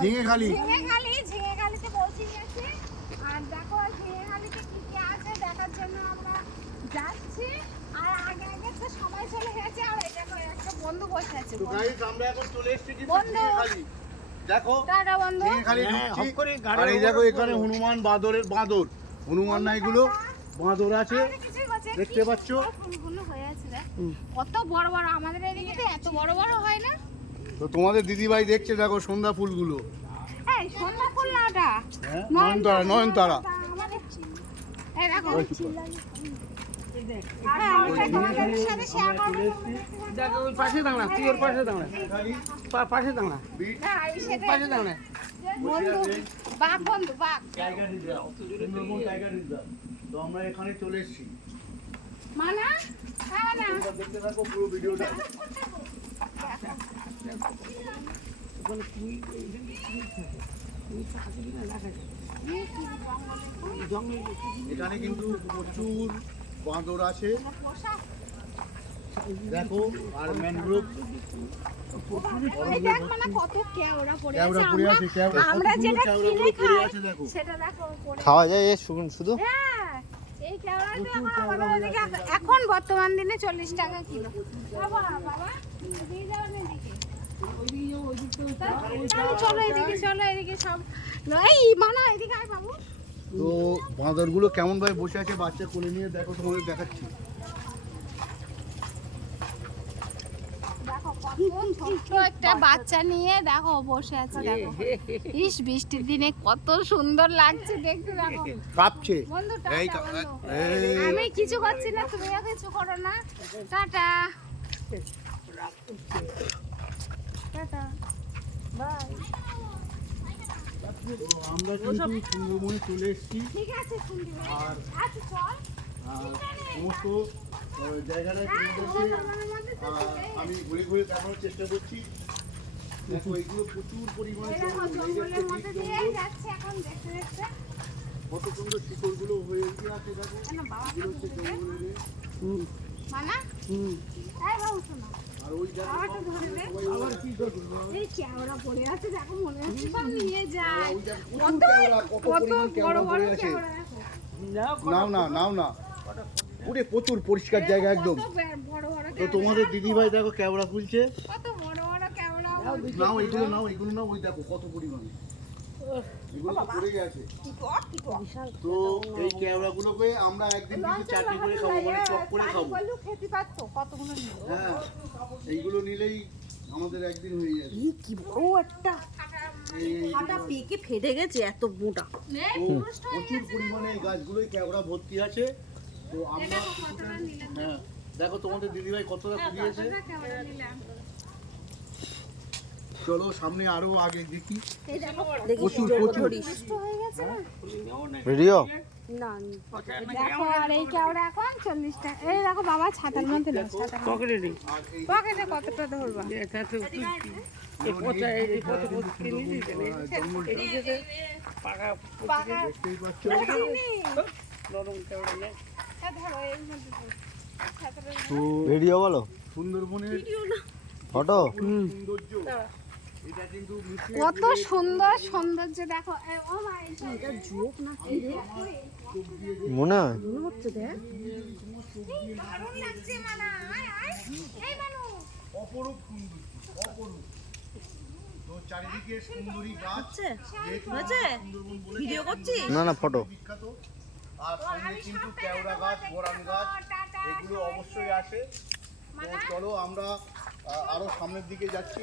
ঝিঙেখালিতে পৌঁছে গেছি। আর দেখো ঝিঙেখালিতে কি কি আছে দেখার জন্য আমরা যাচ্ছি। আর আগে আগে তো সময় চলে গেছে। আর এই দেখো একটা বন্ধু বসে আছে। তো গাইস আমরা এখন চলে এসেছি ঝিঙেখালি। দেখো টাটা বন্ধু। ঝিঙেখালি ঢুকছি। আর এই দেখো এখানে হনুমান বাঁদর হনুমান না এগুলো বাঁদর আছে দেখতে পাচ্ছ। কত বড় বড় আমাদের এদিকে তো এত বড় বড় হয় না। তো তোমাদের দিদিভাই দেখছে দেখো সন্ধ্যা ফুলগুলো। এই সন্ধ্যা ফুল না ওটা নয়নতারা। এই দেখো দেখো ওই পাশে দাঁড়া, তুই ওর পাশে দাঁড়া, পাশে দাঁড়া, পাশে দাঁড়া। বন্ধু বাঘ tiger reserve, Sundarban tiger reserve. তো আমরা এখানে চলে এসেছি। মানা না তোমরা দেখতে থাকো পুরো ভিডিওটা। এখানে কিন্তু প্রচুর বাঁদর আছে দেখো। আর ম্যানগ্রোভ খাওয়া যায় শুধু এখন বর্তমান দিনে 40 টাকা কিলো। চলো এদিকে সব মানা এদিকে আয় বাবু। তো বাঁদরগুলো কেমন ভাবে বসে আছে বাচ্চা কোলে নিয়ে দেখো, তোমাদের দেখাচ্ছি। একটা বাচ্চা নিয়ে দেখো বসে আছে দেখো। ইস বৃষ্টির দিনে কত সুন্দর লাগছে দেখতে দেখো। কাঁপছে। আমি কিছু করছি না, তুমিও কিছু করো না। Tata tata bye. আমরা কিন্তু সুন্দরবনে চলে এসেছি। ঠিক আছে আর আচ্ছা চল সমস্ত জায়গাটা আমি ঘুরে ঘুরে দেখানোর চেষ্টা করছি। দেখো এইগুলো প্রচুর পরিমাণে কত সুন্দর শিকড়গুলো হয়ে আছে দেখো। এগুলো হচ্ছে জঙ্গলের। আর ওই নাও না পুরো প্রচুর পরিষ্কার জায়গা একদম। তো তোমাদের দিদিভাই দেখো ক্যামেরা খুলছে। নাও এগুলো নাও ওই দেখো কত পরিমাণে এগুলো পড়ে গেছে। তো এই ক্যামেরাগুলোকে আমরা একদিন কিছু চাটনি করে খাবো, মানে চপ করে খাবো। হ্যাঁ এইগুলো নিলেই আমাদের একদিন হয়ে যাবে। কি বড় একটা ফাটা পেকে ফেটে গেছে, এত মোটা। প্রচুর পরিমাণে এই গাছগুলোই ক্যামেরা ভর্তি আছে। তো আমরা হ্যাঁ দেখো তোমাদের দিদিভাই কতটা কুড়িয়েছে। চলো সামনে আরো আগে দেখি। প্রচুর ভিডিও দেখো। আর এই কেওড়া এখন 40 টাকা। এই দেখো বাবা ছাতার মধ্যে পকেটে কতটা ধরবা। ভিডিও বলো, সুন্দরবনের ফটো সৌন্দর্য এটা কিন্তু কত সুন্দর সৌন্দর্য দেখো। ও মা এটা জোক না কি রে মনে হয় মনে হচ্ছে। দেখ দারুণ লাগছে মানা। এই মানু অপরূপ সুন্দর, অপরূপ। তো চারিদিকে সুন্দরী গাছ হয়েছে। ভিডিও করছিস না ফটো বিখ্যাত। আর সঙ্গে কিন্তু কেওড়া গাছ, বরান গাছ এগুলো অবশ্যই আছে। তো চলো আমরা আরো সামনের দিকে যাচ্ছি।